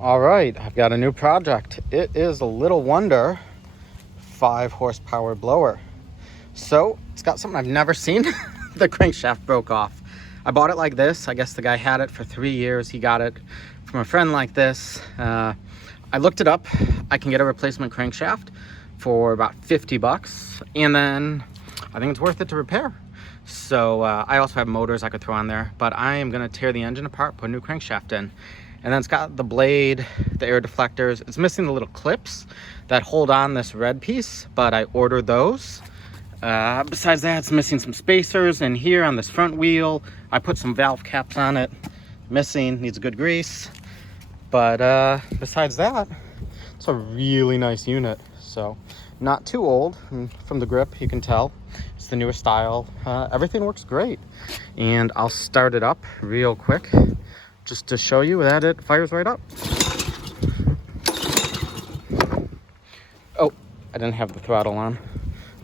All right, I've got a new project. It is a Little Wonder 5 horsepower blower. So it's got something I've never seen. The crankshaft broke off. I bought it like this. I guess the guy had it for 3 years. He got it from a friend like this. I looked it up. I can get a replacement crankshaft for about 50 bucks. And then I think it's worth it to repair. So I also have motors I could throw on there, but I am gonna tear the engine apart, put a new crankshaft in. And then it's got the blade, the air deflectors. It's missing the little clips that hold on this red piece, but I ordered those. Besides that, it's missing some spacers. And here on this front wheel, I put some valve caps on it. Missing, needs a good grease. But besides that, it's a really nice unit. So not too old. And from the grip, you can tell it's the newest style. Everything works great. And I'll start it up real quick, just to show you that it fires right up. Oh, I didn't have the throttle on.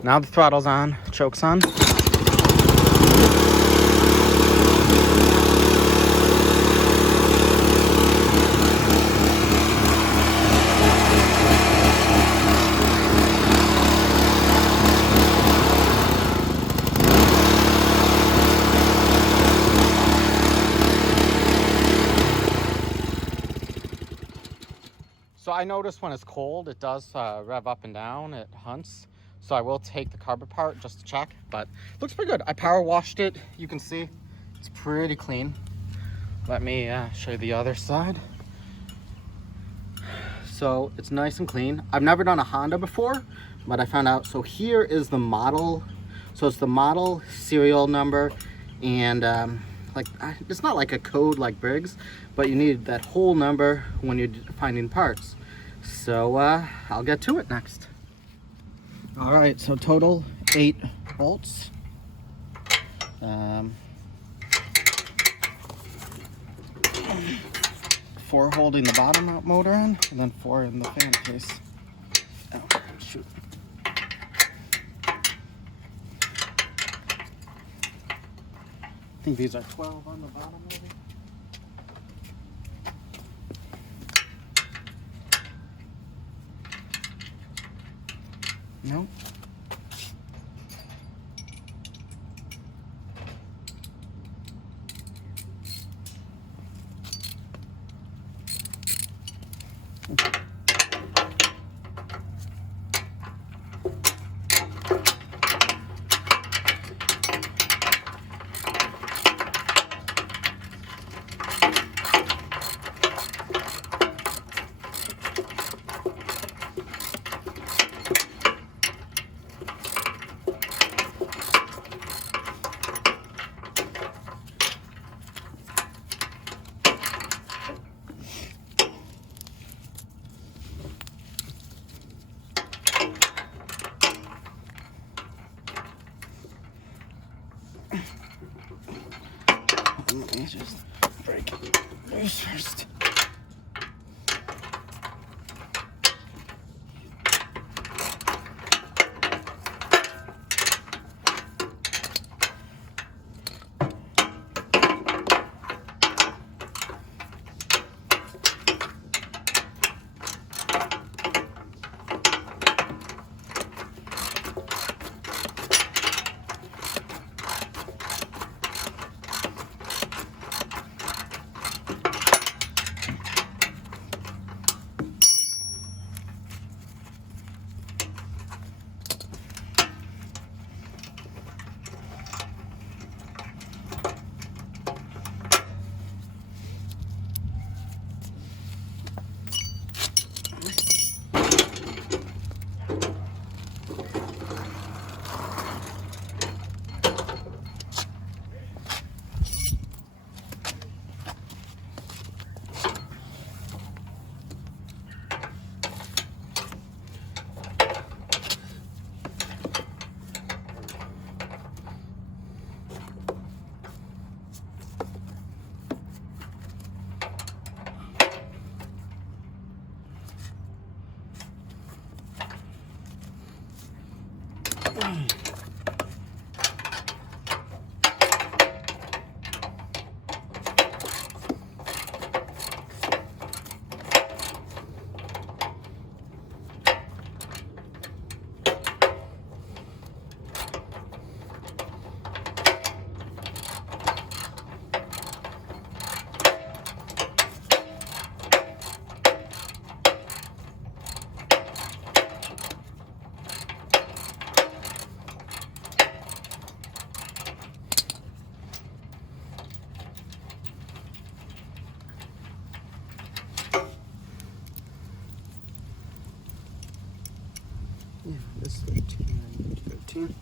Now the throttle's on, choke's on. So I noticed when it's cold, it does rev up and down, it hunts. So I will take the carb apart just to check, but it looks pretty good. I power washed it. You can see it's pretty clean. Let me show you the other side. So it's nice and clean. I've never done a Honda before, but I found out. So here is the model. So it's the model, serial number, and like it's not like a code like Briggs, but you need that whole number when you're finding parts. So I'll get to it next. All right, so total 8 bolts. 4 holding the bottom out motor in, and then 4 in the fan case. Oh, shoot. I think these are 12 on the bottom, maybe. No. this 13, 13.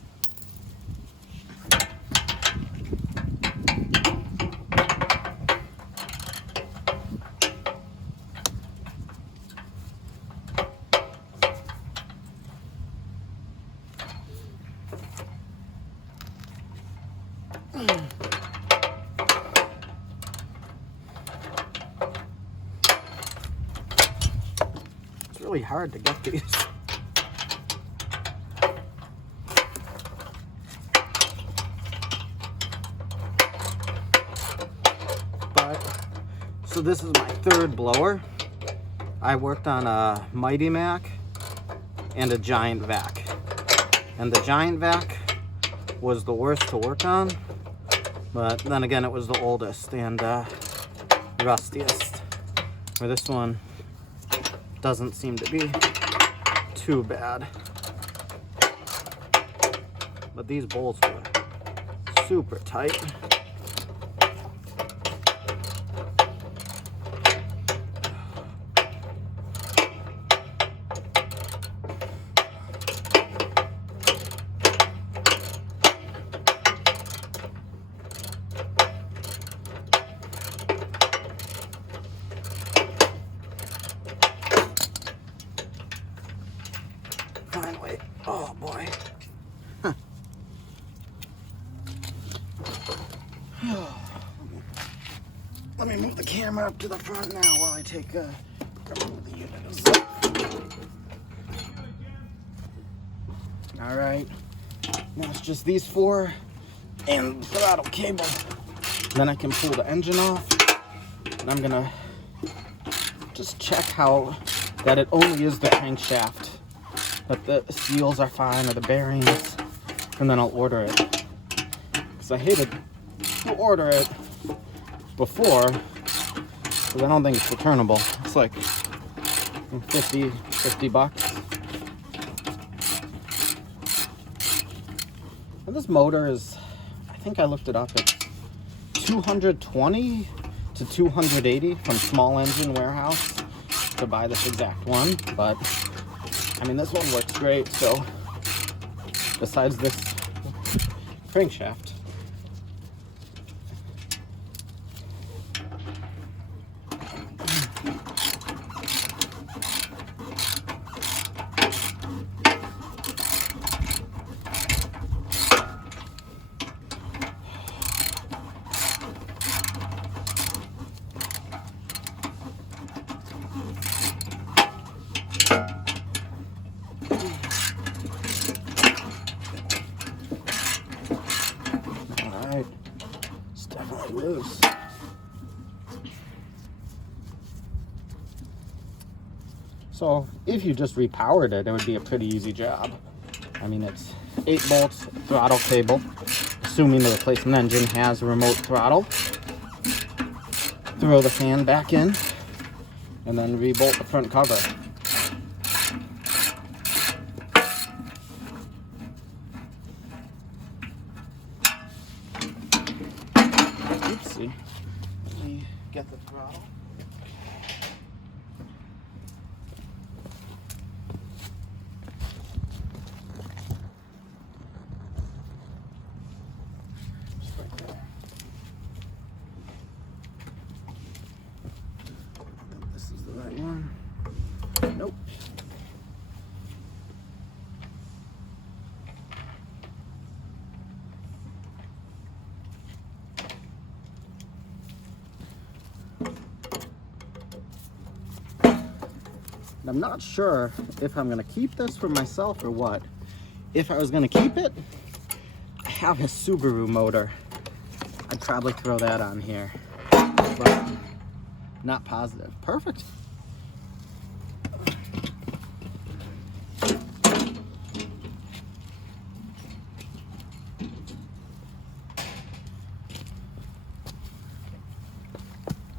It's really hard to get these. So this is my third blower. I worked on a Mighty Mac and a Giant Vac. And the Giant Vac was the worst to work on, but then again, it was the oldest and rustiest. Where this one doesn't seem to be too bad. But these bolts were super tight. Finally, oh boy. Huh. Let me move the camera up to the front now while I take remove the unit. All right, now it's just these four and the throttle cable. Then I can pull the engine off, and I'm gonna just check how that it only is the crankshaft, that the seals are fine or the bearings, and then I'll order it. Because I hated to order it before, because I don't think it's returnable. It's like 50 bucks. And this motor is, I think I looked it up, it's 220 to 280 from Small Engine Warehouse to buy this exact one, but I mean, this one works great, so besides this crankshaft. It's definitely loose. So if you just repowered it, it would be a pretty easy job. I mean, it's 8 bolts, throttle cable, assuming the replacement engine has a remote throttle. Throw the fan back in, and then re-bolt the front cover. Oopsie. Let me get the throttle. Just right there. I think this is the right one. Nope. I'm not sure if I'm gonna keep this for myself or what. If I was gonna keep it, I have a Subaru motor. I'd probably throw that on here, but not positive. Perfect.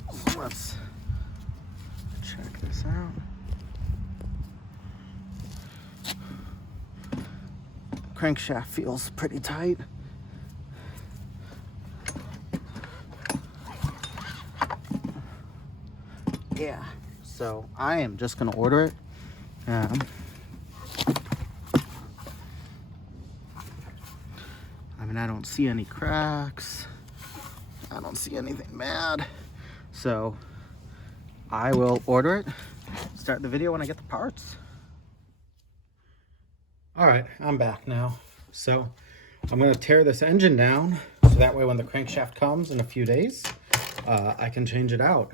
So let's check this out. Crankshaft feels pretty tight. Yeah, so I am just gonna order it. mean, I don't see any cracks. I don't see anything bad. So I will order it, start the video when I get the parts. All right, I'm back now. So I'm gonna tear this engine down so that way when the crankshaft comes in a few days, I can change it out.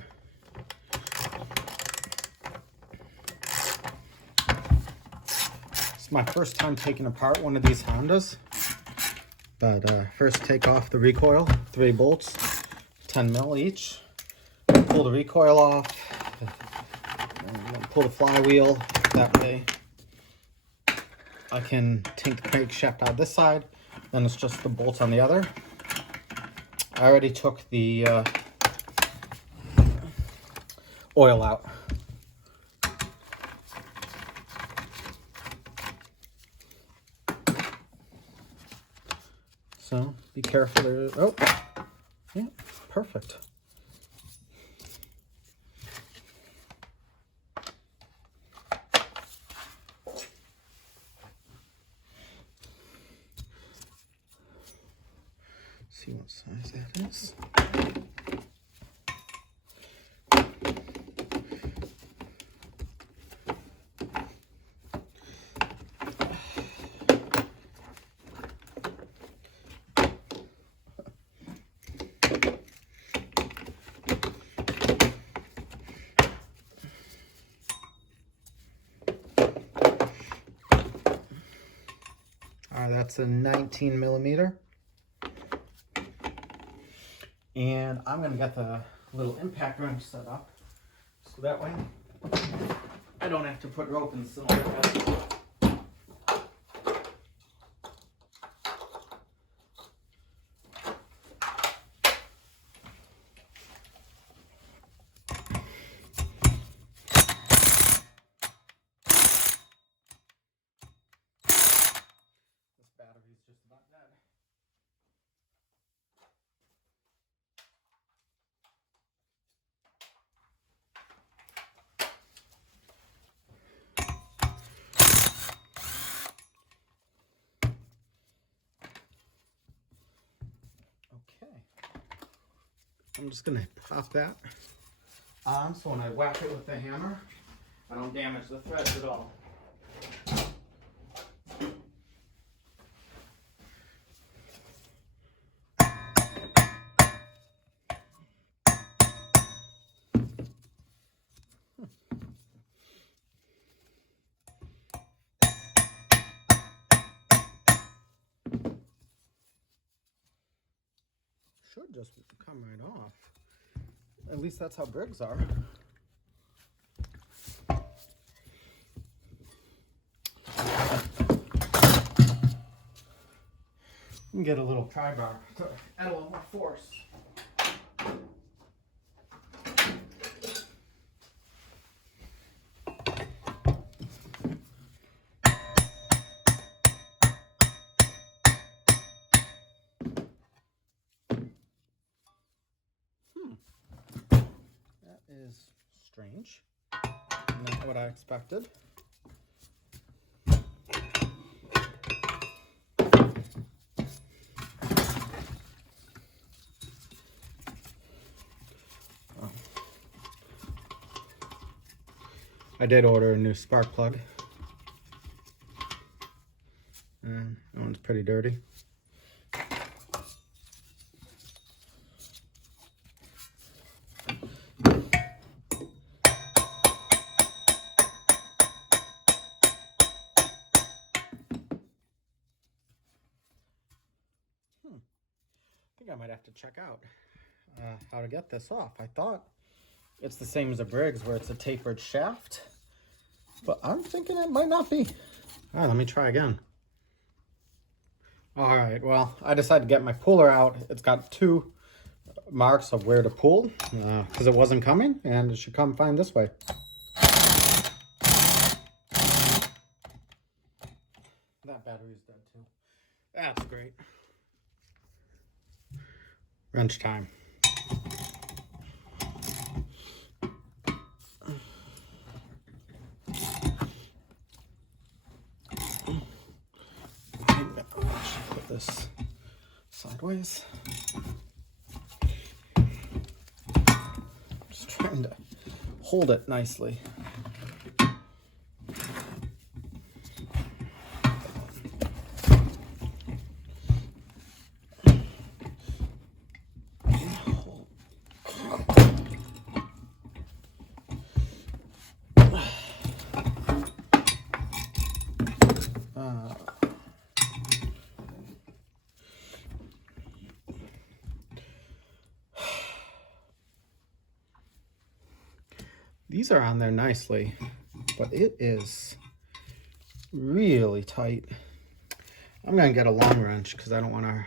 It's my first time taking apart one of these Hondas. But first take off the recoil, 3 bolts, 10 mil each. Pull the recoil off, and then pull the flywheel. That way I can take the crankshaft out this side, then it's just the bolts on the other. I already took the oil out. So be careful there. Oh, yeah, perfect. See what size that is. That's a 19 millimeter. And I'm gonna get the little impact wrench set up so that way I don't have to put rope in the cylinder head. Battery's just about dead. Okay. I'm just gonna pop that on so when I whack it with the hammer, I don't damage the threads at all. Should just come right off. At least that's how Briggs are. You can get a little pry bar to add a little more force. Is strange. Not what I expected. Oh. I did order a new spark plug. And that one's pretty dirty. I think I might have to check out how to get this off. I thought it's the same as a Briggs where it's a tapered shaft, but I'm thinking it might not be. All right, let me try again. All right, well, I decided to get my puller out. It's got 2 marks of where to pull because it wasn't coming, and it should come fine this way. That battery's dead too. That's great. Wrench time. Put this sideways. Just trying to hold it nicely. These are on there nicely, but it is really tight. I'm gonna get a long wrench because I don't want to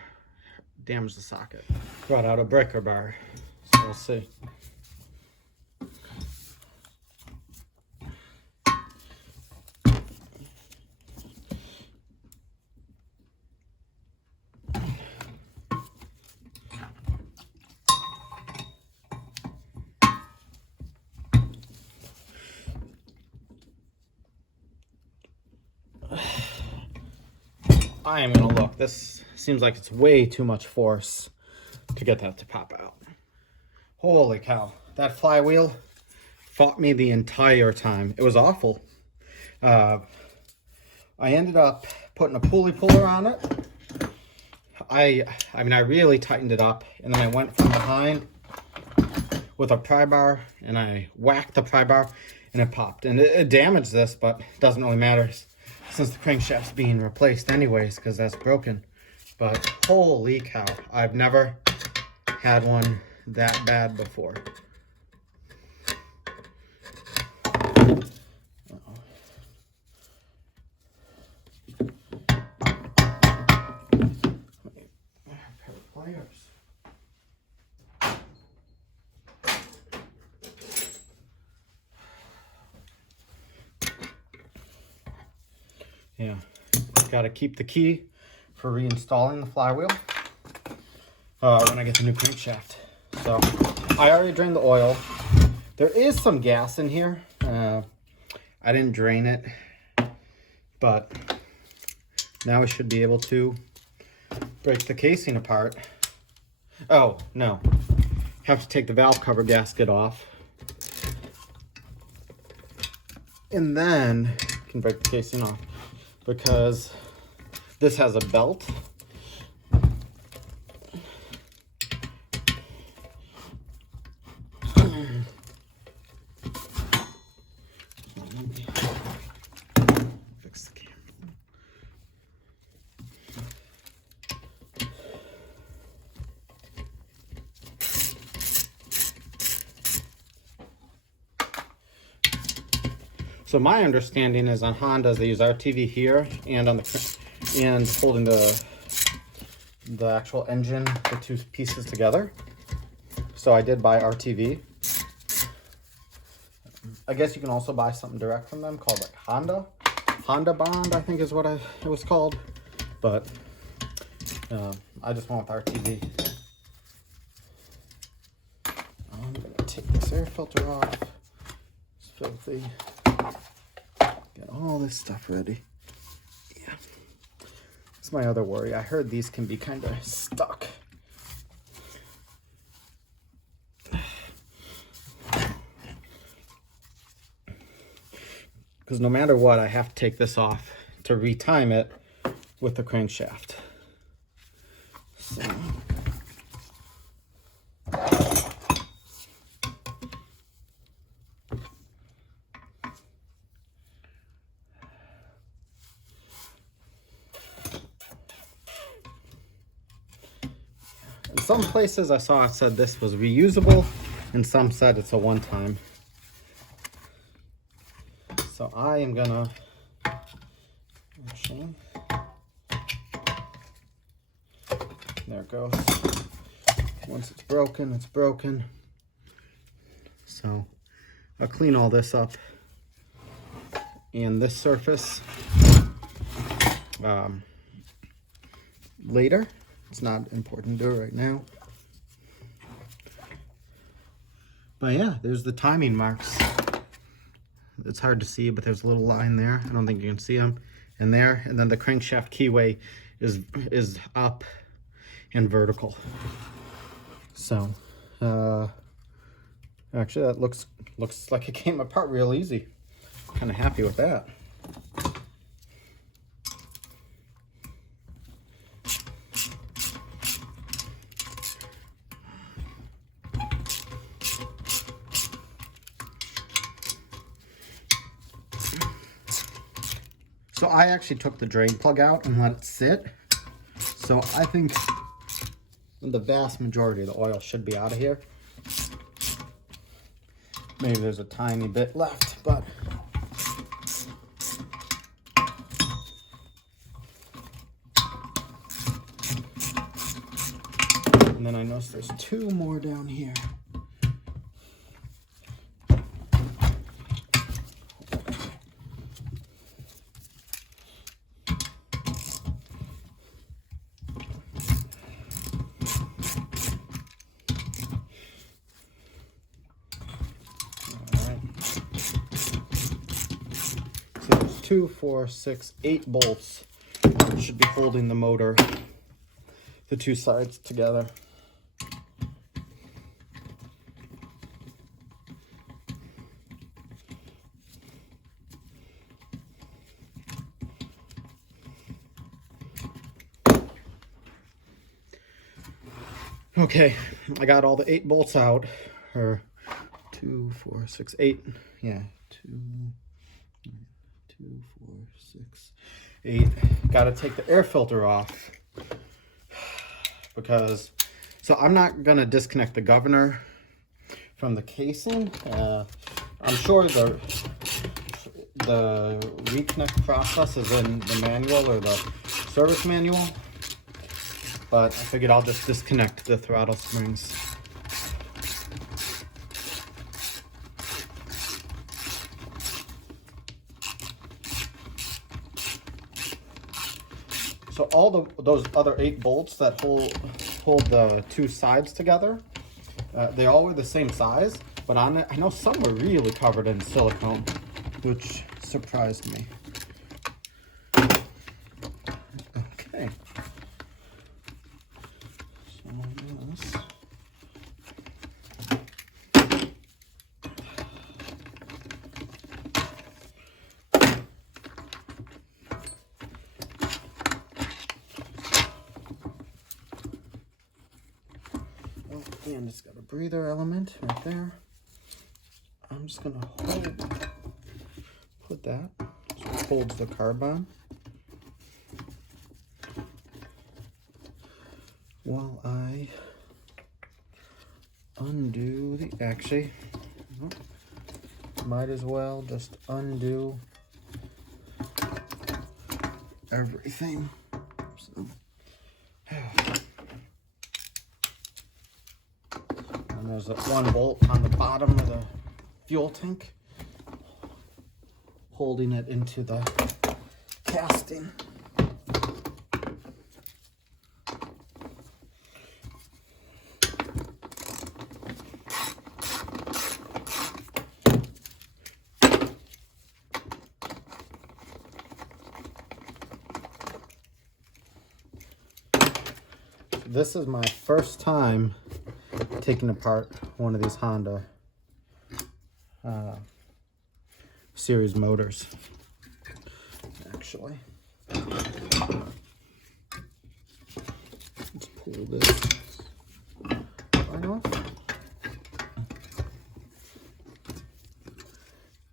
damage the socket. Brought out a breaker bar, so we'll see. I am gonna look. This seems like it's way too much force to get that to pop out. Holy cow. That flywheel fought me the entire time. It was awful. I ended up putting a pulley puller on it. I mean, I really tightened it up, and then I went from behind with a pry bar, and I whacked the pry bar, and it popped. And it damaged this, but it doesn't really matter since the crankshaft's being replaced anyways, because that's broken. But holy cow, I've never had one that bad before. Yeah, got to keep the key for reinstalling the flywheel when I get the new crankshaft. So I already drained the oil. There is some gas in here. I didn't drain it, but now we should be able to break the casing apart. Oh, no. Have to take the valve cover gasket off. And then can break the casing off, because this has a belt. Fix the camera. So my understanding is on Hondas they use RTV here and on the and holding the actual engine, the two pieces together. So I did buy RTV. I guess you can also buy something direct from them called like Honda Bond, I think is what it was called. But I just went with RTV. I'm gonna take this air filter off. It's filthy. Get all this stuff ready. Yeah. That's my other worry. I heard these can be kind of stuck. Because no matter what, I have to take this off to retime it with the crankshaft. So. In some places I saw it said this was reusable, and some said it's a one-time. So I am gonna actually, there it goes. Once it's broken, it's broken. So I'll clean all this up and this surface later. It's not important to do it right now. But yeah, there's the timing marks. It's hard to see, but there's a little line there. I don't think you can see them. And there, and then the crankshaft keyway is up. and vertical. So actually that looks like it came apart real easy. Kind of happy with that. So I actually took the drain plug out and let it sit. So I think the vast majority of the oil should be out of here. Maybe there's a tiny bit left, but and then I noticed there's 2 more down here. So there's 2, 4, 6, 8 bolts that should be holding the motor, the 2 sides together. Okay, I got all the 8 bolts out, or 2, 4, 6, 8. Yeah, 2, 4, 6, 8. Got to take the air filter off because, so I'm not gonna disconnect the governor from the casing. I'm sure the reconnect process is in the manual or the service manual, but I figured I'll just disconnect the throttle springs. So all those other 8 bolts that hold the 2 sides together, they all were the same size, but on it, I know some were really covered in silicone, which surprised me. Okay. So and it's got a breather element right there. I'm just gonna put that so it holds the carb on while I undo the, actually, might as well just undo everything. So, and there's that 1 bolt on the bottom of the fuel tank holding it into the casting. This is my first time taking apart one of these Honda series motors, actually. Let's pull this right off.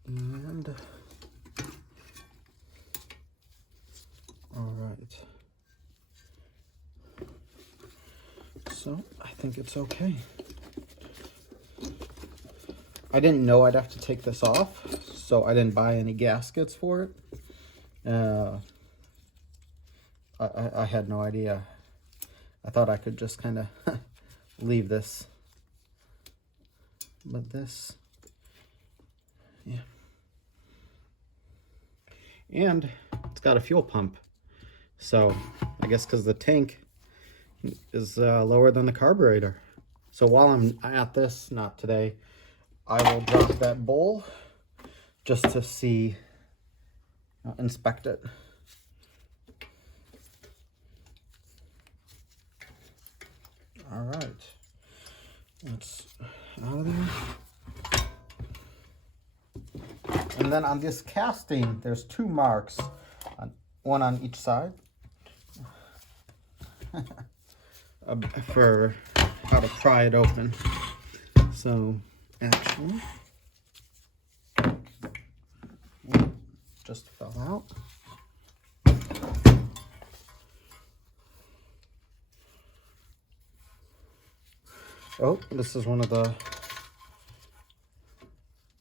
And all right. So I think it's okay. I didn't know I'd have to take this off, so I didn't buy any gaskets for it. I had no idea. I thought I could just kind of leave this. But this, yeah. And it's got a fuel pump. So I guess because the tank is lower than the carburetor. So while I'm at this, not today, I will drop that bowl just to see, inspect it. All right, that's out of there. And then on this casting, there's 2 marks, one on each side, for how to pry it open. So actually, just fell out. Oh, this is one of the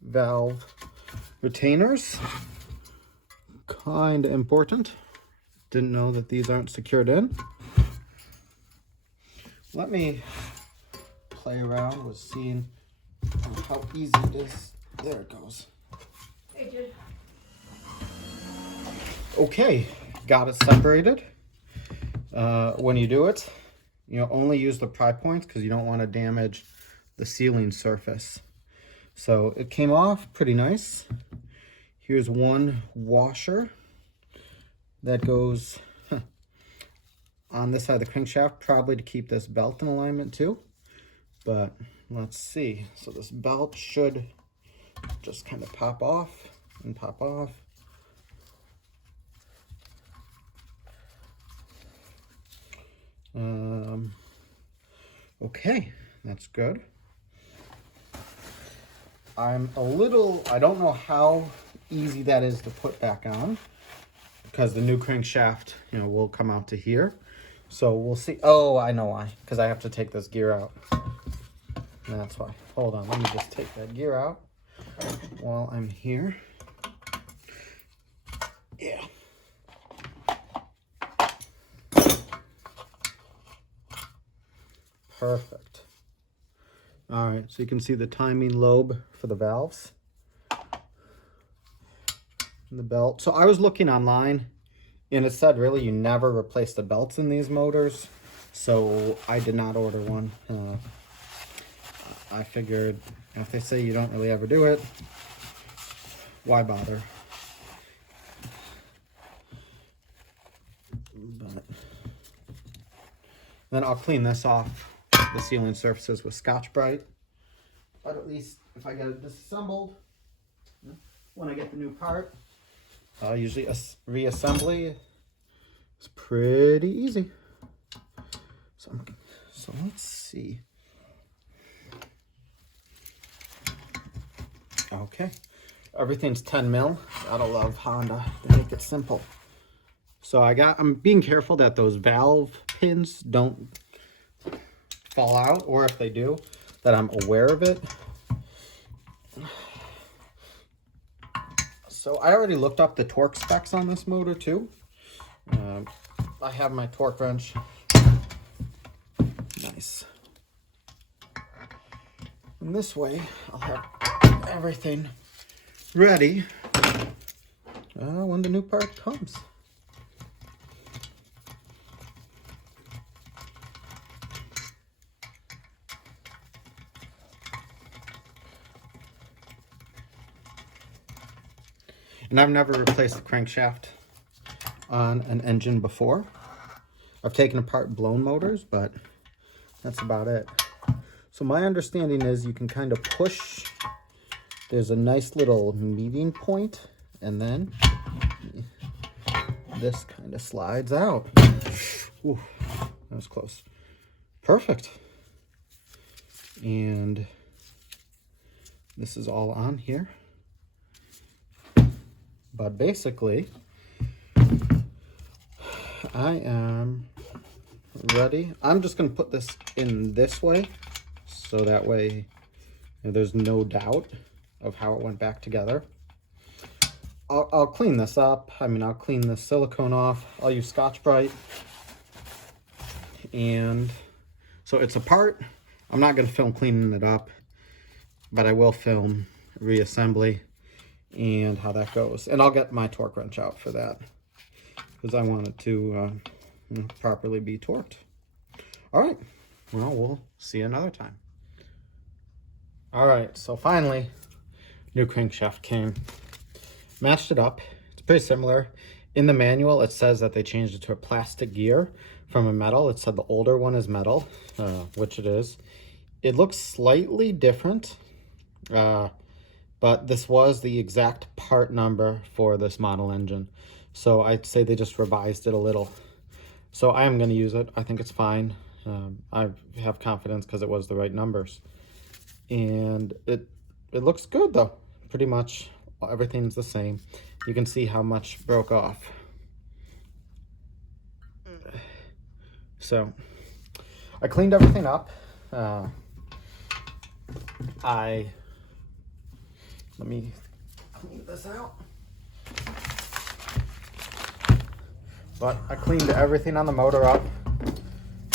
valve retainers. Kind of important. Didn't know that these aren't secured in. Let me play around with seeing how easy it is. There it goes. Hey, Jude. Okay, got it separated. When you do it, only use the pry points because you don't want to damage the sealing surface. So it came off pretty nice. Here's one washer that goes on this side of the crankshaft, probably to keep this belt in alignment too. But let's see. So this belt should just kind of pop off and pop off. Okay, that's good. I don't know how easy that is to put back on because the new crankshaft, will come out to here. So we'll see. Oh, I know why. Because I have to take this gear out. That's why. Hold on, let me just take that gear out while I'm here. Yeah. Perfect. All right, so you can see the timing lobe for the valves and the belt. So I was looking online and it said really you never replace the belts in these motors. So I did not order one. I figured if they say you don't really ever do it, why bother? But then I'll clean this off the sealing surfaces with Scotch-Brite. But at least if I get it disassembled, when I get the new part, usually a reassembly is pretty easy. So let's see. Okay, everything's 10 mil. Gotta love Honda. They make it simple. So I'm being careful that those valve pins don't fall out, or if they do, that I'm aware of it. So I already looked up the torque specs on this motor too. I have my torque wrench. Nice. And this way, I'll have everything ready when the new part comes. And I've never replaced the crankshaft on an engine before. I've taken apart blown motors, but that's about it. So my understanding is you can kind of push. There's a nice little meeting point, and then this kind of slides out. Ooh, that was close. Perfect. And this is all on here. But basically, I am ready. I'm just going to put this in this way, so that way there's no doubt of how it went back together. I'll clean this up. I'll clean the silicone off. I'll use Scotch-Brite. And so it's apart. I'm not going to film cleaning it up, but I will film reassembly and how that goes. And I'll get my torque wrench out for that because I want it to properly be torqued. All right, well, we'll see you another time. All right, so finally, new crankshaft came. Matched it up. It's pretty similar. In the manual, it says that they changed it to a plastic gear, from a metal. It said the older one is metal, which it is. It looks slightly different, but this was the exact part number for this model engine. So I'd say they just revised it a little. So I am going to use it. I think it's fine. I have confidence because it was the right numbers. And it looks good though. Pretty much everything's the same. You can see how much broke off. So I cleaned everything up. Let me clean this out. But I cleaned everything on the motor up.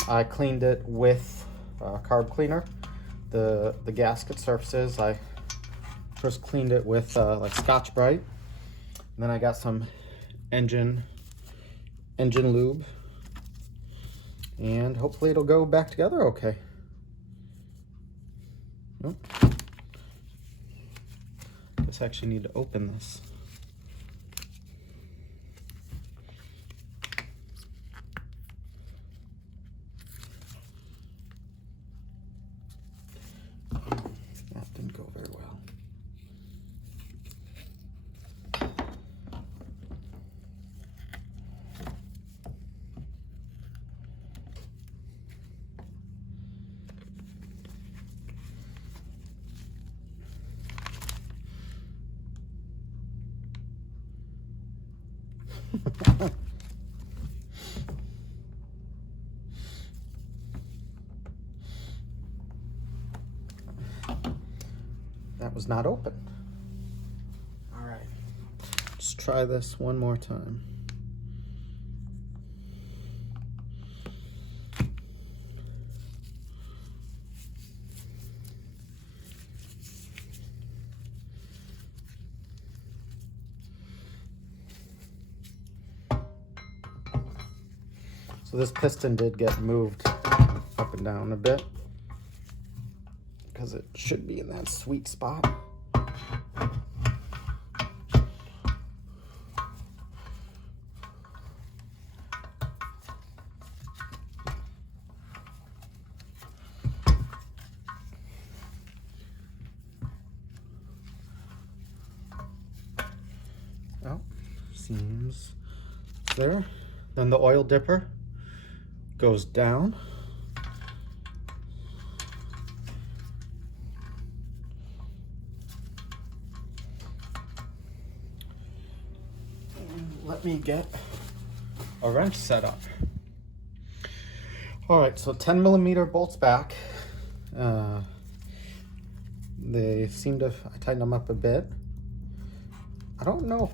I cleaned it with carb cleaner. The gasket surfaces, I first cleaned it with like Scotch-Brite. And then I got some engine lube. And hopefully it'll go back together okay. Oh. Guess I actually need to open this. That didn't go very well. That was not open. All right, let's try this one more time. So this piston did get moved up and down a bit because it should be in that sweet spot. Oh, seems there. Then the oil dipper goes down. And let me get a wrench set up. All right, so 10mm bolts back. They seem to, I tightened them up a bit. I don't know if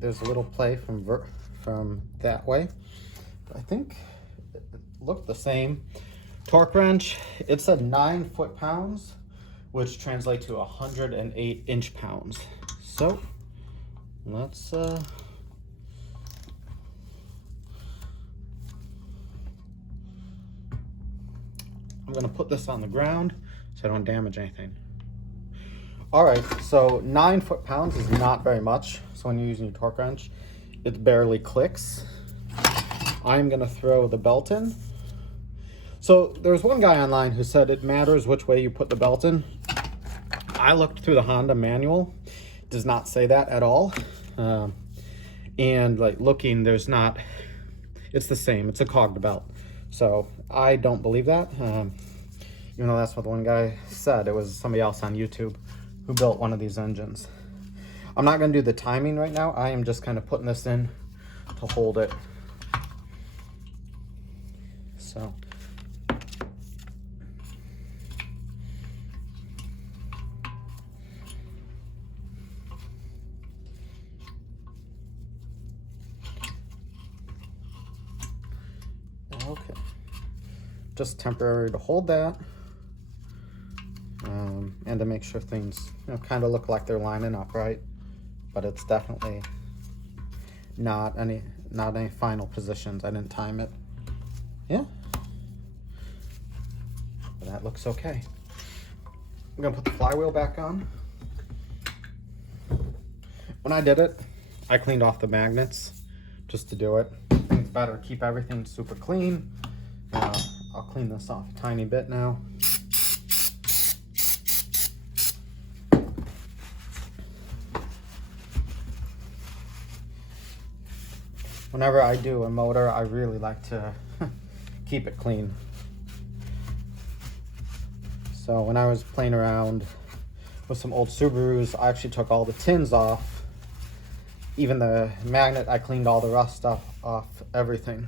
there's a little play from that way. I think it looked the same. Torque wrench, it said 9 foot-pounds, which translates to 108 inch-pounds. So let's I'm gonna put this on the ground so I don't damage anything. All right, so 9 foot-pounds is not very much. So when you're using your torque wrench, it barely clicks. I'm gonna throw the belt in. So there's one guy online who said it matters which way you put the belt in. I looked through the Honda manual. It does not say that at all. And like looking, there's not, it's the same, it's a cogged belt. So I don't believe that. Even though that's what the one guy said, it was somebody else on YouTube who built one of these engines. I'm not gonna do the timing right now. I am just kind of putting this in to hold it. So. Okay. Just temporary to hold that. And to make sure things, kind of look like they're lining up, right? But it's definitely not any final positions. I didn't time it. Yeah. But that looks okay. I'm gonna put the flywheel back on. When I did it, I cleaned off the magnets just to do it. better keep everything super clean. I'll clean this off a tiny bit now. Whenever I do a motor, I really like to keep it clean. So when I was playing around with some old Subarus, I actually took all the tins off. Even the magnet, I cleaned all the rust off everything.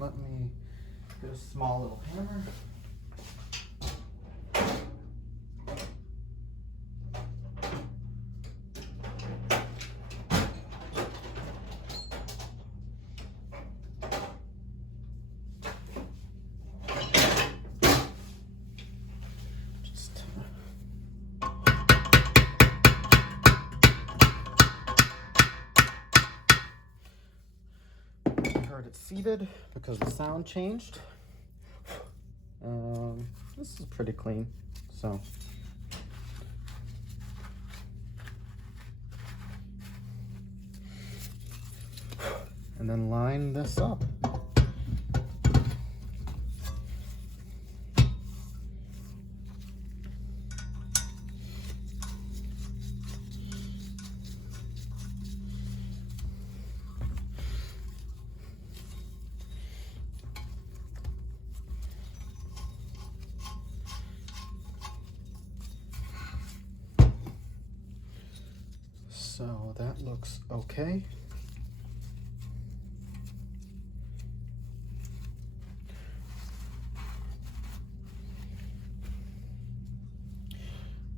Let me get a small little hammer. It's seated because the sound changed. This is pretty clean, so and then line this up. So that looks okay.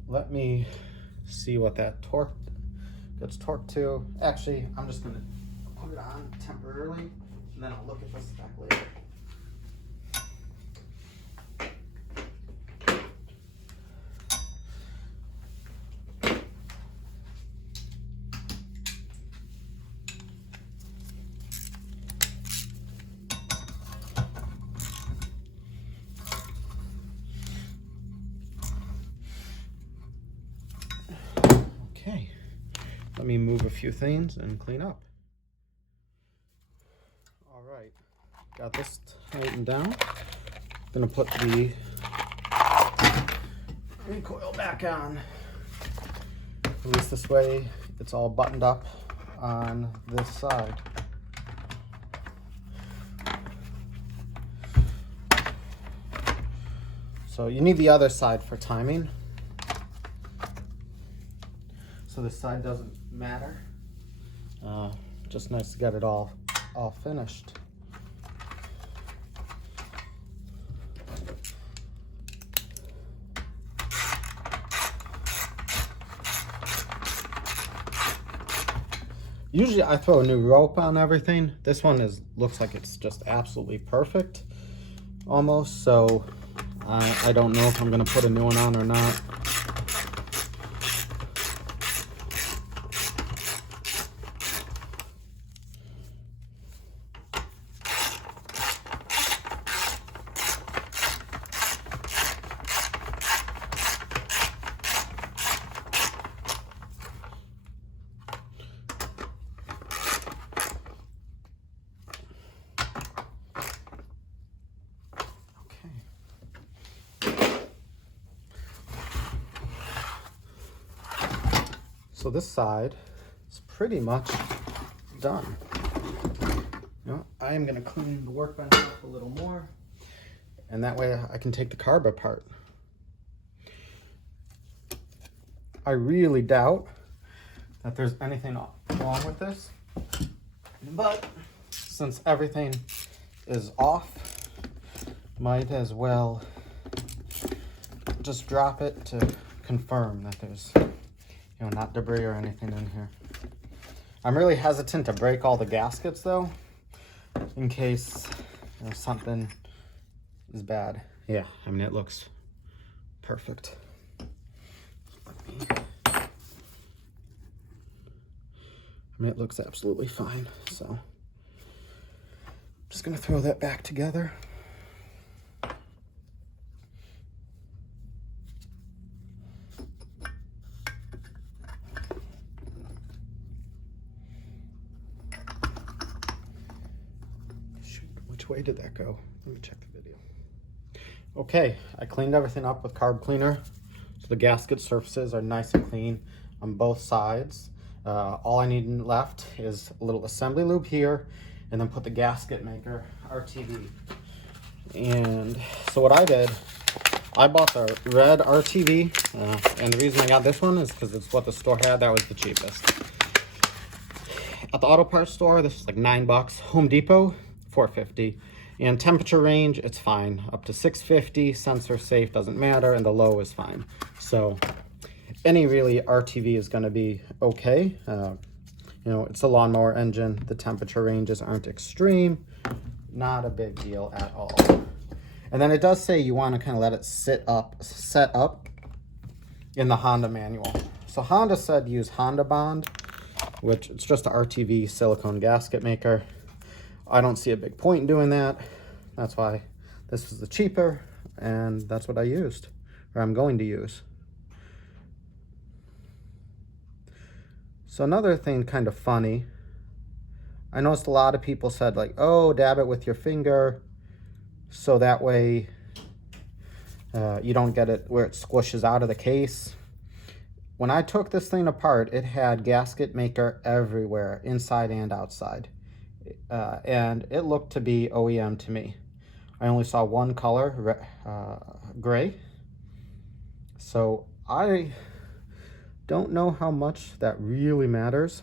Let me see what that torque gets torqued to. Actually, I'm just gonna put it on temporarily, and then I'll look at this back later. Okay, let me move a few things and clean up. All right, got this tightened down. Gonna put the recoil back on. At least this way it's all buttoned up on this side. So you need the other side for timing. So this side doesn't matter. Just nice to get it all finished. Usually I throw a new rope on everything. This one looks like it's just absolutely perfect, almost. So I don't know if I'm gonna put a new one on or not. So this side is pretty much done. I am gonna clean the workbench up a little more, and that way I can take the carb apart. I really doubt that there's anything wrong with this, but since everything is off, might as well just drop it to confirm that there's not debris or anything in here. I'm really hesitant to break all the gaskets though, in case something is bad. Yeah, I mean, it looks perfect. I mean, it looks absolutely fine. So I'm just gonna throw that back together. Shoot, which way did that go? Let me check the video. Okay, I cleaned everything up with carb cleaner. So the gasket surfaces are nice and clean on both sides. All I need left is a little assembly lube here, and then put the gasket maker RTV. And so what I did, I bought the red RTV, and the reason I got this one is because it's what the store had. That was the cheapest. At the auto parts store, this is like $9. Home Depot, $4.50. And temperature range, it's fine. Up to 650, sensor safe, doesn't matter, and the low is fine. So any really RTV is gonna be okay. You know, it's a lawnmower engine. The temperature ranges aren't extreme. Not a big deal at all. And then it does say you wanna kind of let it set up in the Honda manual. So Honda said use Honda Bond, which it's just a RTV silicone gasket maker. I don't see a big point in doing that. That's why this was the cheaper, and that's what I used, or I'm going to use. So another thing kind of funny, I noticed a lot of people said like, oh, dab it with your finger, so that way you don't get it where it squishes out of the case. When I took this thing apart, it had gasket maker everywhere, inside and outside. And it looked to be OEM to me. I only saw one color, gray. So I don't know how much that really matters.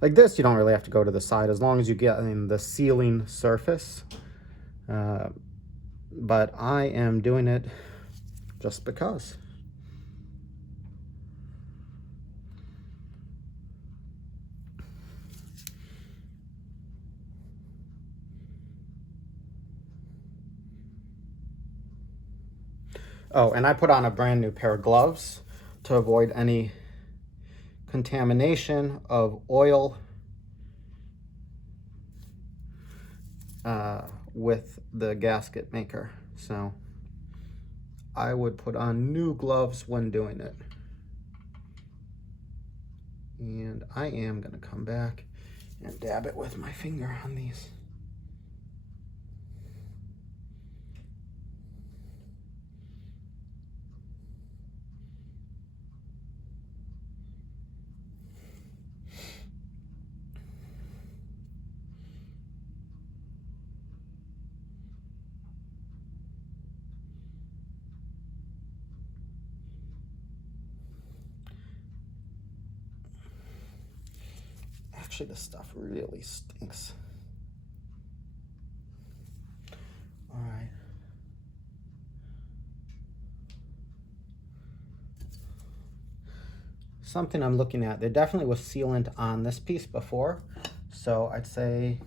Like this, you don't really have to go to the side as long as you get in the sealing surface. But I am doing it just because. Oh, and I put on a brand new pair of gloves to avoid any contamination of oil with the gasket maker. So I would put on new gloves when doing it. And I am gonna come back and dab it with my finger on these. Actually, this stuff really stinks. All right. Something I'm looking at, there definitely was sealant on this piece before, so I'd say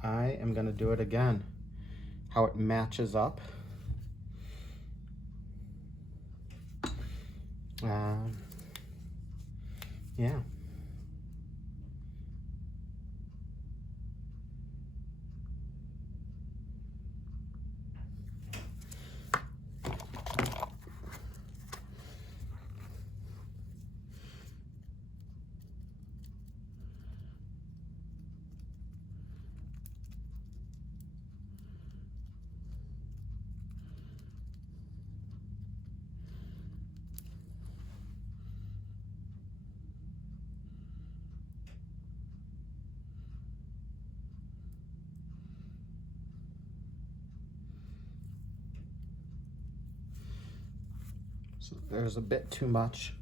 I am gonna do it again. How it matches up. Yeah. So there's a bit too much.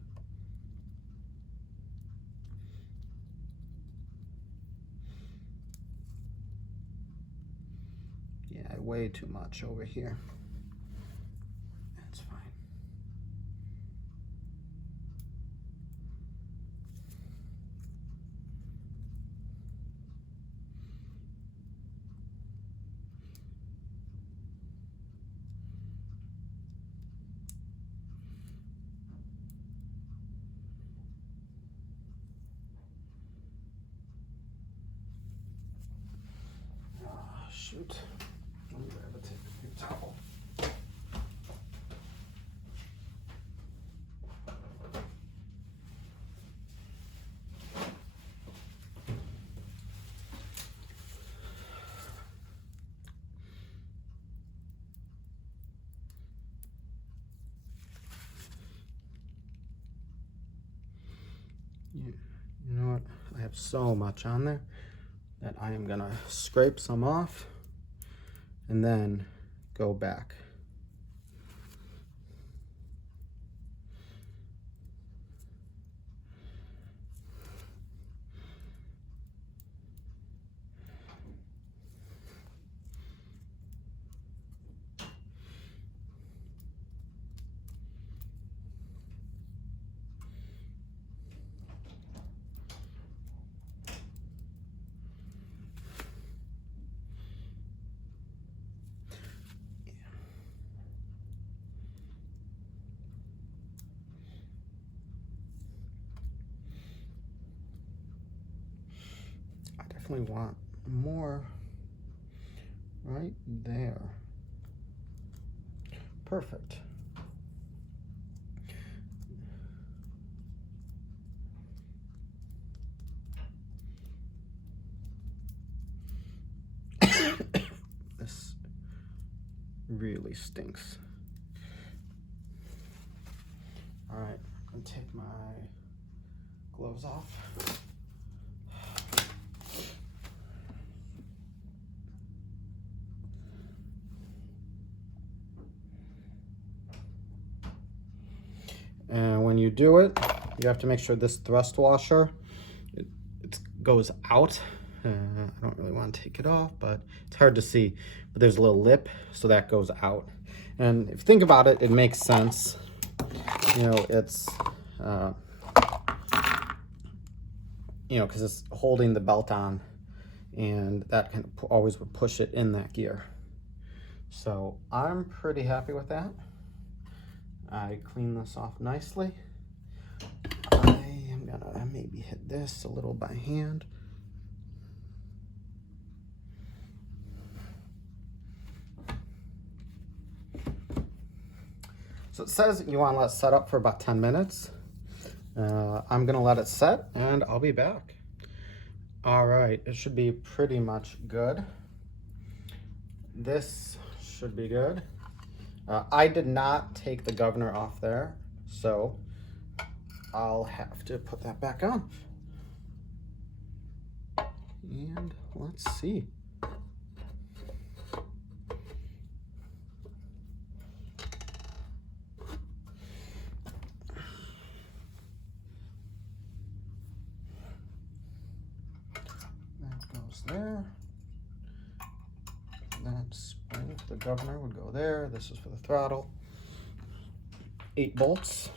Yeah, way too much over here. That's fine. shoot. Let me grab a paper towel. You know what? I have so much on there that I am gonna scrape some off and then go back. Definitely want more right there. Perfect. This really stinks. All right, I'm gonna take my gloves off. And when you do it, you have to make sure this thrust washer, it goes out. I don't really want to take it off, but it's hard to see. But there's a little lip, so that goes out. And if you think about it, it makes sense. You know, it's, you know, because it's holding the belt on, and that kind of always would push it in that gear. So I'm pretty happy with that. I clean this off nicely. I am gonna maybe hit this a little by hand. So it says you want to let it set up for about 10 minutes. I'm gonna let it set and I'll be back. All right, it should be pretty much good. This should be good. I did not take the governor off there, so I'll have to put that back on. And let's see. That goes there. That spring for the governor would go there. This is for the throttle. 8 bolts.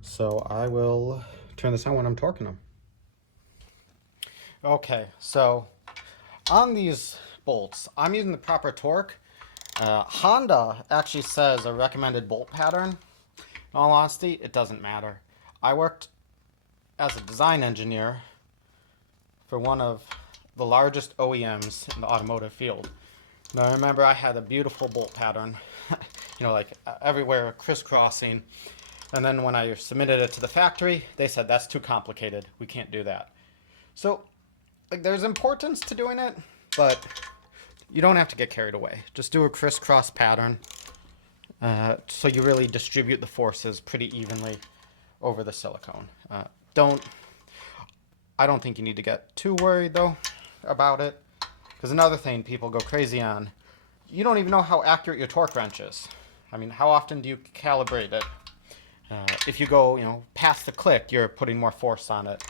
So I will turn this on when I'm torquing them. Okay, so on these bolts, I'm using the proper torque. Honda actually says a recommended bolt pattern. In all honesty, it doesn't matter. I worked as a design engineer for one of the largest OEMs in the automotive field. Now I remember I had a beautiful bolt pattern, you know, like everywhere crisscrossing. And then when I submitted it to the factory, they said that's too complicated. We can't do that. So like there's importance to doing it, but you don't have to get carried away. Just do a crisscross pattern so you really distribute the forces pretty evenly over the silicone. I don't think you need to get too worried though about it, because another thing people go crazy on, you don't even know how accurate your torque wrench is. I mean, how often do you calibrate it? If you go, you know, past the click, you're putting more force on it.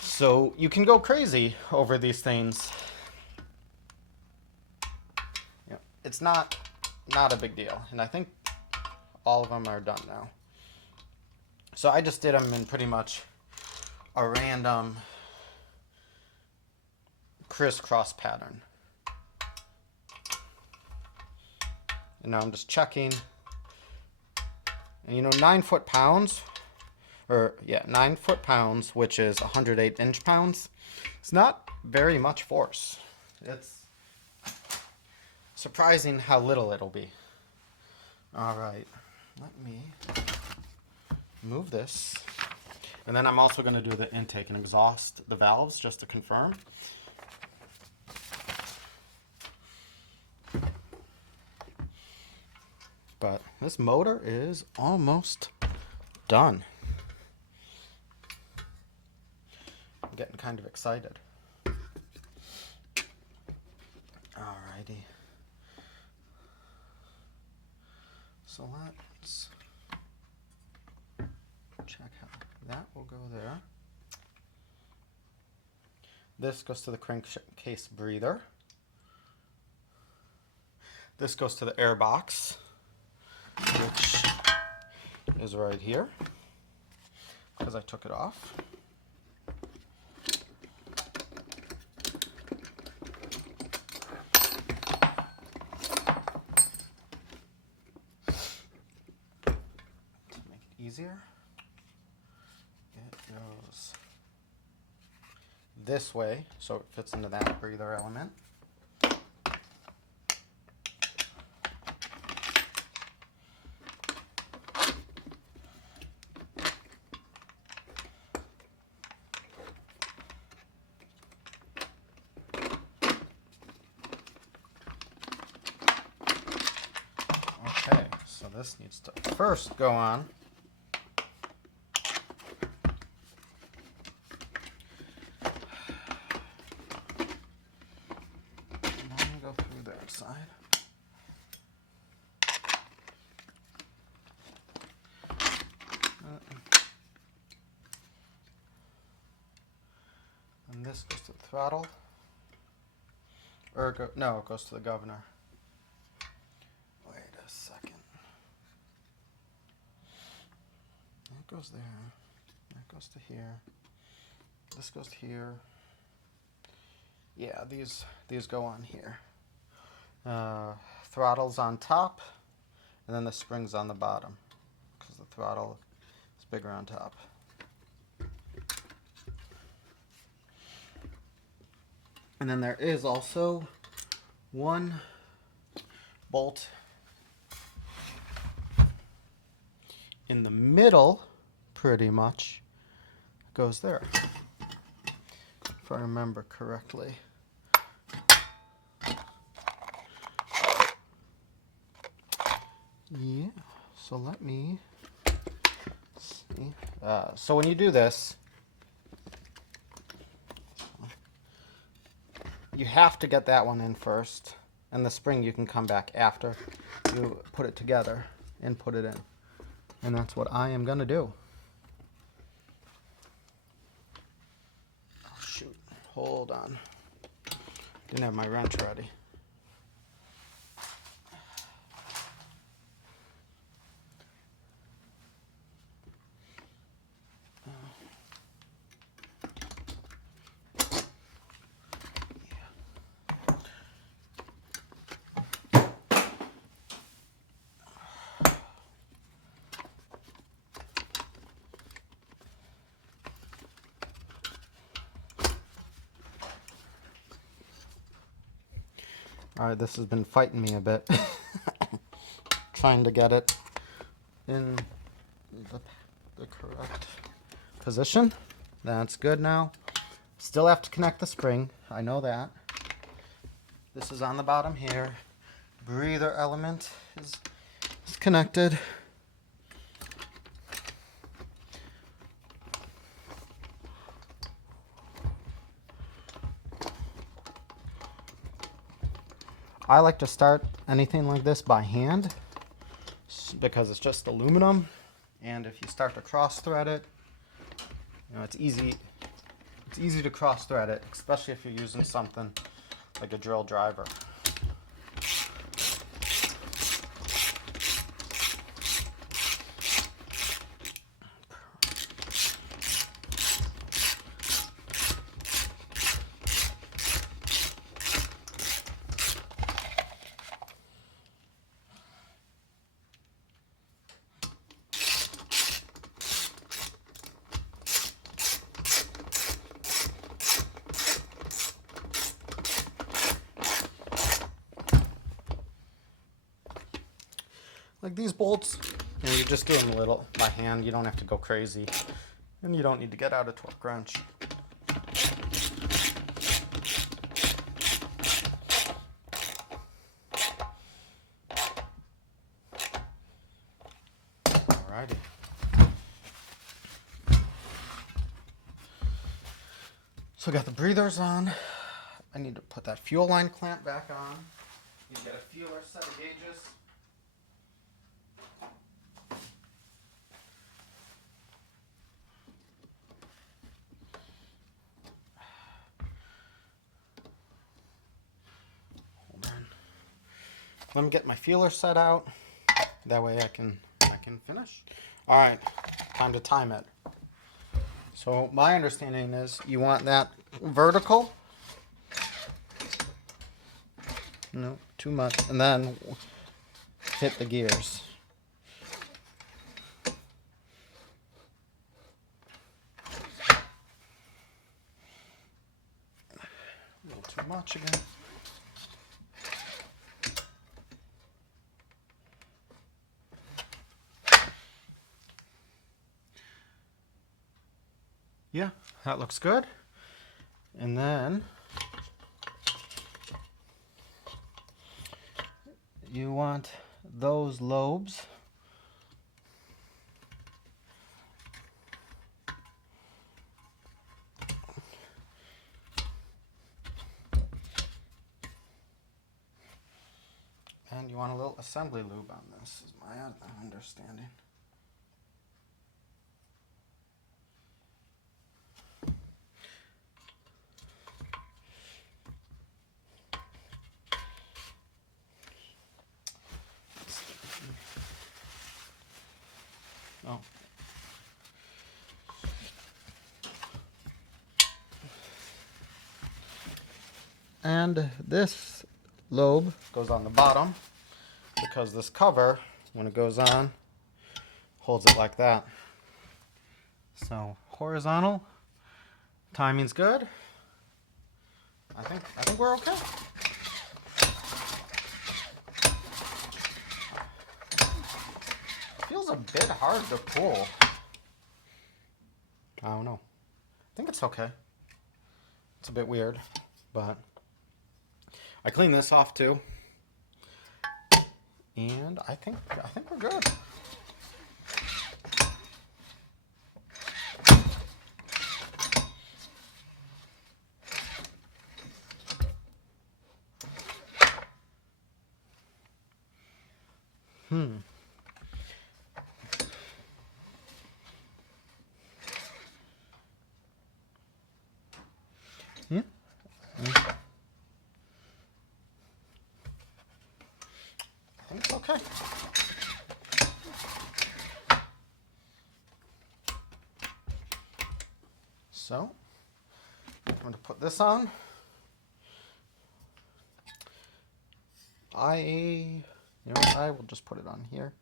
So you can go crazy over these things. You know, it's not a big deal, and I think all of them are done now. So I just did them in pretty much a random crisscross pattern. And now I'm just checking. And you know, 9 foot-pounds or yeah, 9 foot-pounds, which is 108 inch-pounds. It's not very much force. It's surprising how little it'll be. All right, let me move this. And then I'm also going to do the intake and exhaust, the valves, just to confirm. But this motor is almost done. I'm getting kind of excited. Alrighty. So let's check how that will go there. This goes to the crankcase breather. This goes to the air box, which is right here, because I took it off. To make it easier, it goes this way, so it fits into that breather element. Okay, so this needs to first go on. And then go through that side. And this goes to the throttle. Or no, it goes to the governor. Wait a second. That goes there. That goes to here. This goes to here. Yeah, these go on here. Throttle's on top, and then the spring's on the bottom, because the throttle is bigger on top. And then there is also one bolt in the middle, pretty much, goes there, if I remember correctly. Yeah, so let me see. So when you do this, you have to get that one in first, and the spring you can come back after you put it together and put it in. And that's what I am going to do. Oh, shoot. Hold on. Didn't have my wrench ready. Alright, this has been fighting me a bit. Trying to get it in the correct position. That's good now. Still have to connect the spring. I know that. This is on the bottom here. Breather element is connected. I like to start anything like this by hand because it's just aluminum, and if you start to cross thread it, you know, it's easy to cross thread it, especially if you're using something like a drill driver. like these bolts, you just do them a little by hand. You don't have to go crazy, and you don't need to get out a torque wrench. Alrighty. So I got the breathers on. I need to put that fuel line clamp back on. You get a feeler set of gauges. Hold on. Let me get my feeler set out. That way I can finish. All right, time to time it. So my understanding is you want that vertical. No, too much. And then hit the gears. A little too much again. Yeah, that looks good. And then you want those lobes and you want a little assembly lube on this, is my understanding. Oh. And this lobe goes on the bottom because this cover, when it goes on, holds it like that. So horizontal, timing's good. I think we're okay. Feels a bit hard to pull. I don't know. I think it's okay. It's a bit weird, but I cleaned this off too, and I think we're good. Yeah. I think it's okay. So, I'm going to put this on. I will just put it on here.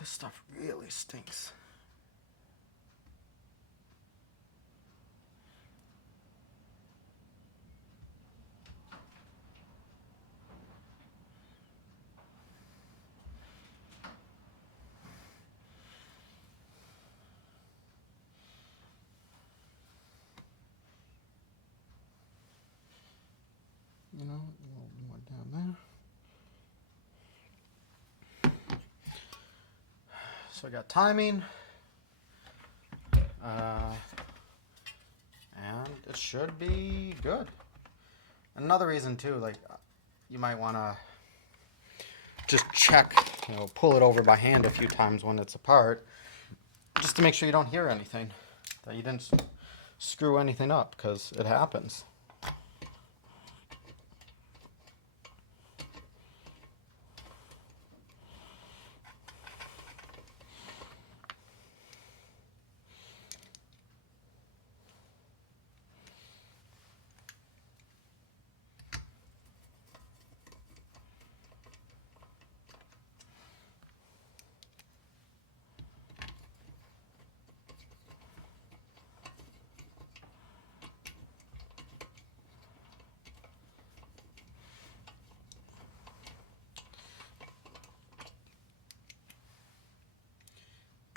This stuff really stinks. You know, a little more down there. So I got timing, and it should be good. Another reason too, like you might want to just check, pull it over by hand a few times when it's apart, just to make sure you don't hear anything, that you didn't screw anything up, because it happens.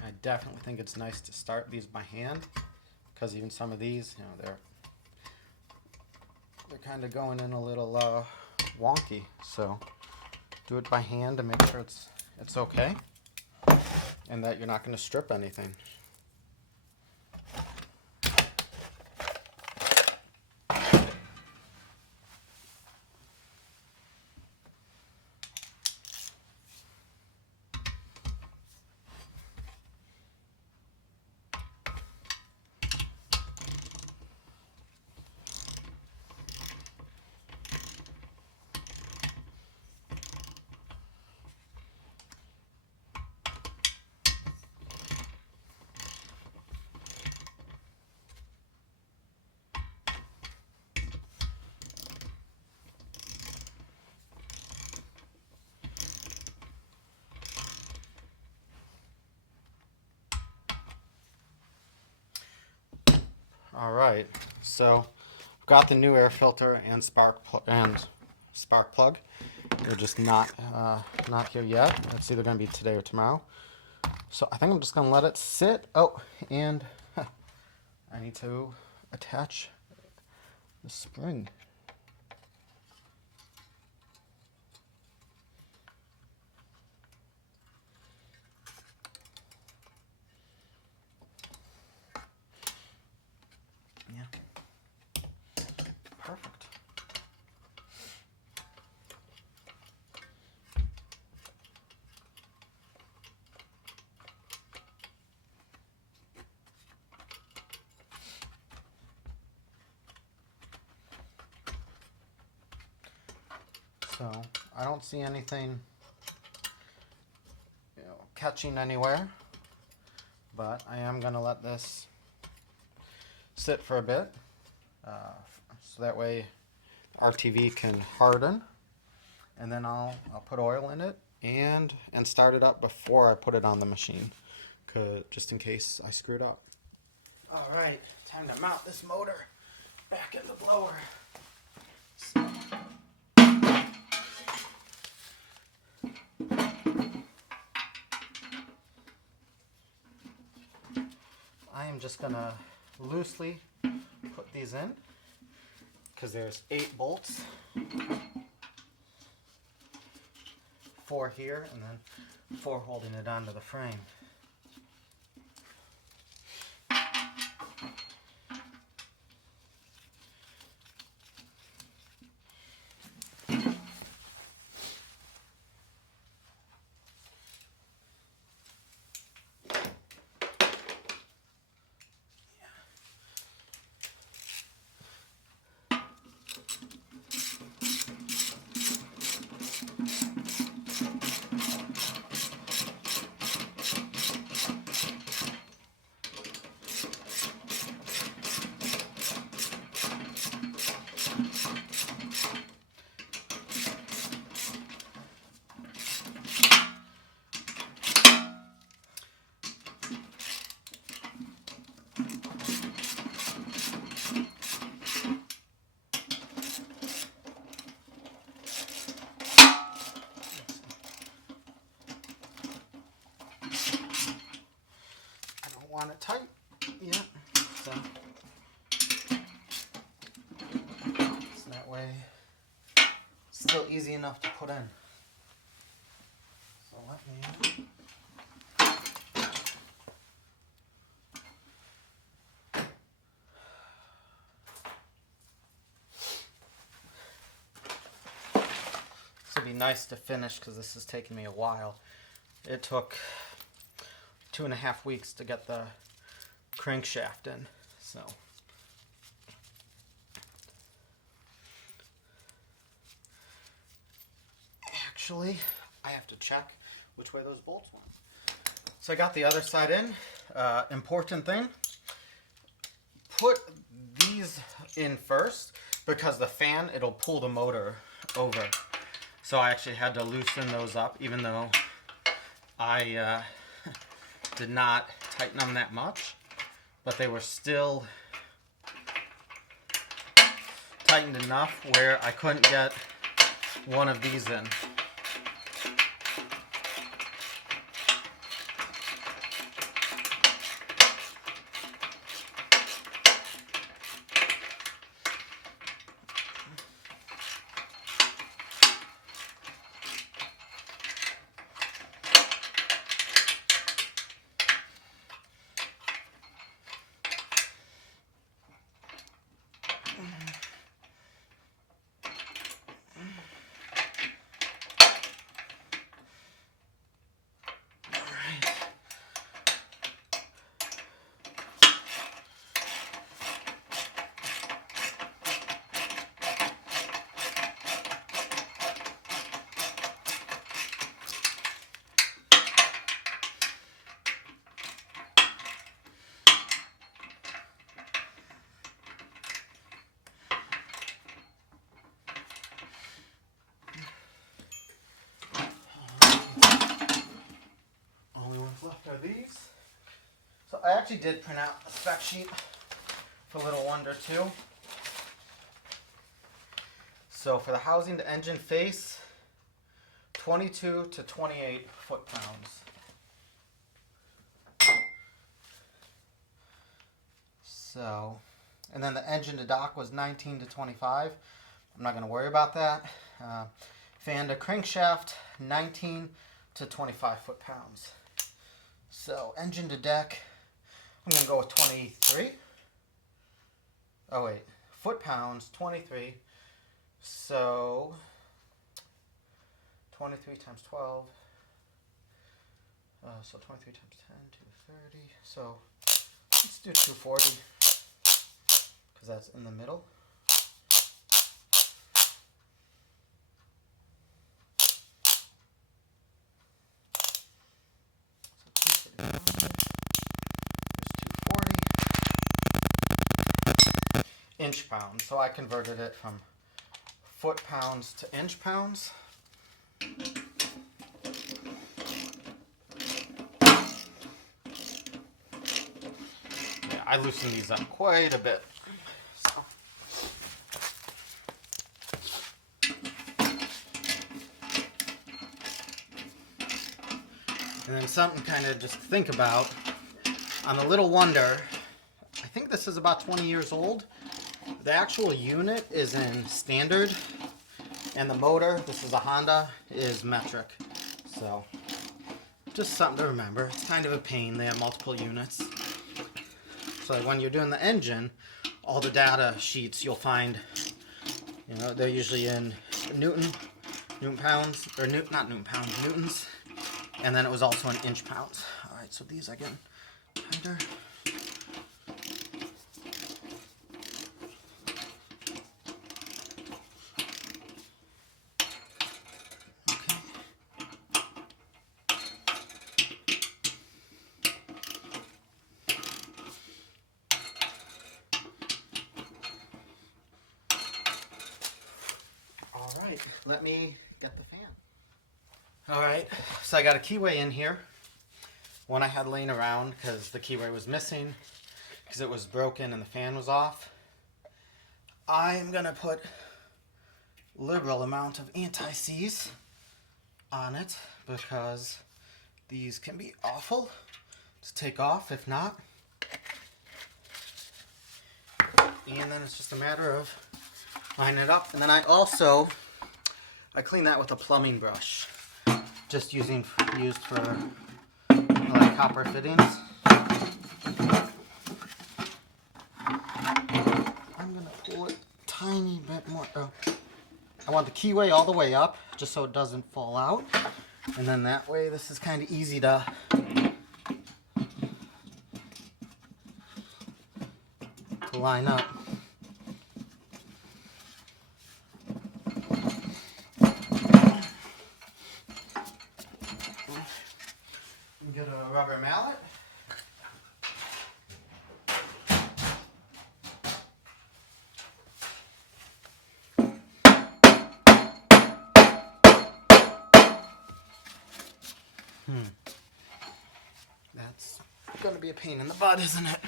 I definitely think it's nice to start these by hand, because even some of these, they're kind of going in a little wonky. So do it by hand to make sure it's okay, and that you're not going to strip anything. All right, so I've got the new air filter and spark plug. They're just not here yet. It's either going to be today or tomorrow. So I think I'm just going to let it sit. Oh, and I need to attach the spring. Yeah. Perfect. So I don't see anything catching anywhere, but I am going to let this sit for a bit, so that way RTV can harden, and then I'll put oil in it and start it up before I put it on the machine, just in case I screwed up. All right, time to mount this motor back in the blower. I am just gonna loosely put these in, because there's 8 bolts, 4 here and then 4 holding it onto the frame. Want it tight, yeah. So that way, it's still easy enough to put in. So let me. nice to finish because this has taken me a while. It took 2.5 weeks to get the crankshaft in, so. Actually, I have to check which way those bolts went. So I got the other side in. Important thing, put these in first because the fan, it'll pull the motor over. So I actually had to loosen those up even though I did not tighten them that much, but they were still tightened enough where I couldn't get one of these in. Left are these. So I actually did print out a spec sheet for Little Wonder too. So for the housing to engine face, 22 to 28 foot-pounds. So, and then the engine to dock was 19 to 25. I'm not going to worry about that. Fan to crankshaft, 19 to 25 foot-pounds. So, engine to deck, I'm going to go with 23. Oh, wait. Foot-pounds, 23. So, 23 times 12. So, 23 times 10, 230. So, let's do 240. Because that's in the middle. Inch pounds. So I converted it from foot pounds to inch pounds. Yeah, I loosened these up quite a bit. So. And then something kind of just to think about. On the Little Wonder, I think this is about 20 years old. The actual unit is in standard, and the motor, this is a Honda, is metric. So, just something to remember. It's kind of a pain. They have multiple units. So when you're doing the engine, all the data sheets you'll find, you know, they're usually in newton pounds, or not newton pounds, newtons. And then it was also in inch pounds. All right, so these again, tighter. Let me get the fan. Alright, so I got a keyway in here. One I had laying around because the keyway was missing because it was broken and the fan was off. I'm going to put a liberal amount of anti-seize on it because these can be awful to take off if not. And then it's just a matter of lining it up. And then I clean that with a plumbing brush, just used for like copper fittings. I'm gonna pull it a tiny bit more. Oh, I want the keyway all the way up, just so it doesn't fall out. And then that way, this is kind of easy to line up. Get a rubber mallet. That's gonna be a pain in the butt, isn't it?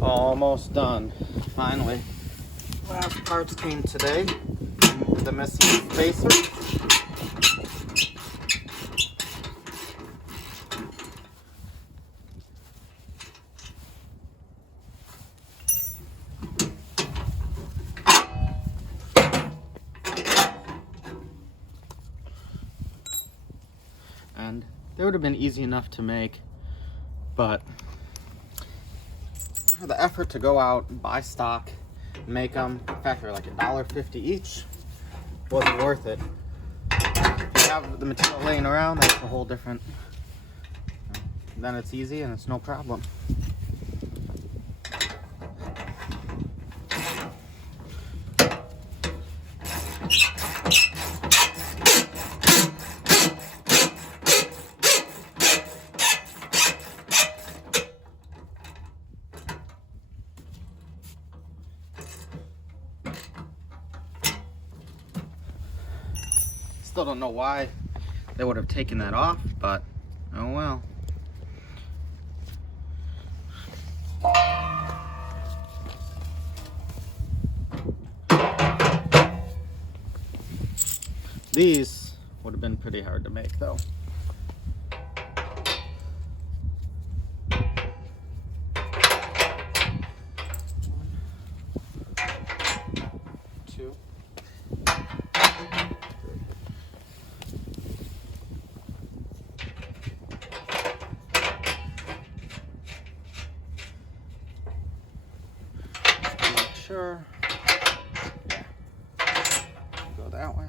Almost done. Finally. Last parts came today. The missing spacer. And they would have been easy enough to make, but for the effort to go out and buy stock, make them, in fact they're like $1.50 each, wasn't worth it. If you have the material laying around, that's a whole different, then it's easy and it's no problem. Still don't know why they would have taken that off, but oh well. These would have been pretty hard to make though. Sure. Go that way.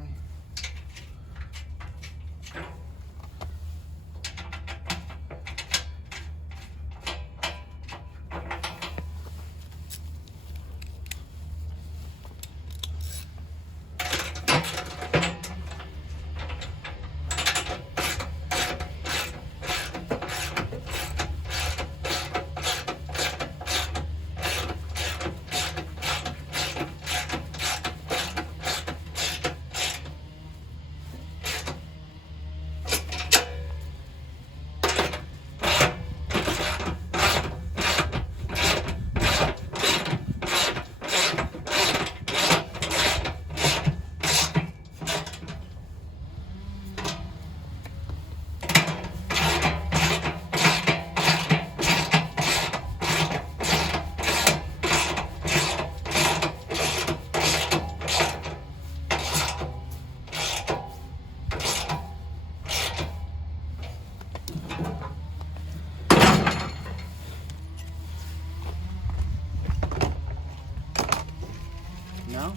Now,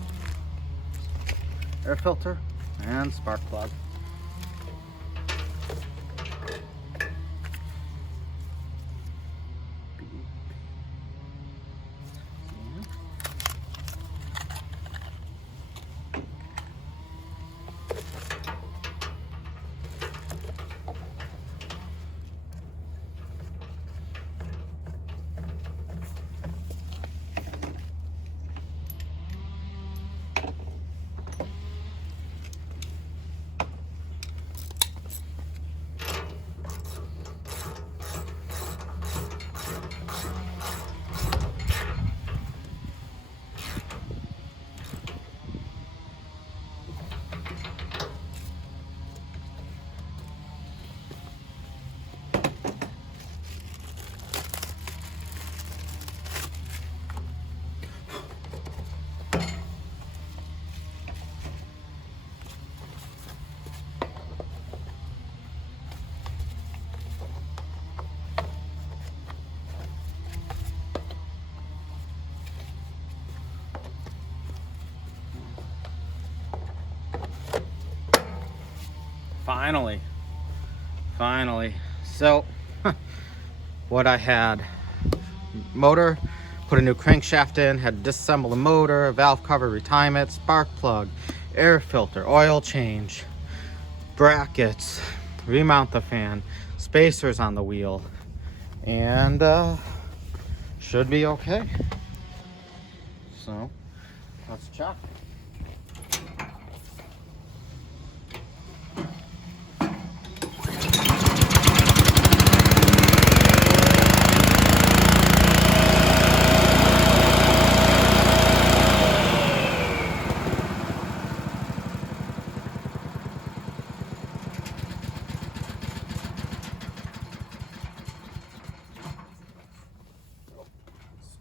air filter and spark plug. Finally. So, what I had, motor, put a new crankshaft in, had to disassemble the motor, valve cover retirement, spark plug, air filter, oil change, brackets, remount the fan, spacers on the wheel, and should be okay. So, let's check.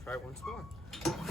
Try it once more.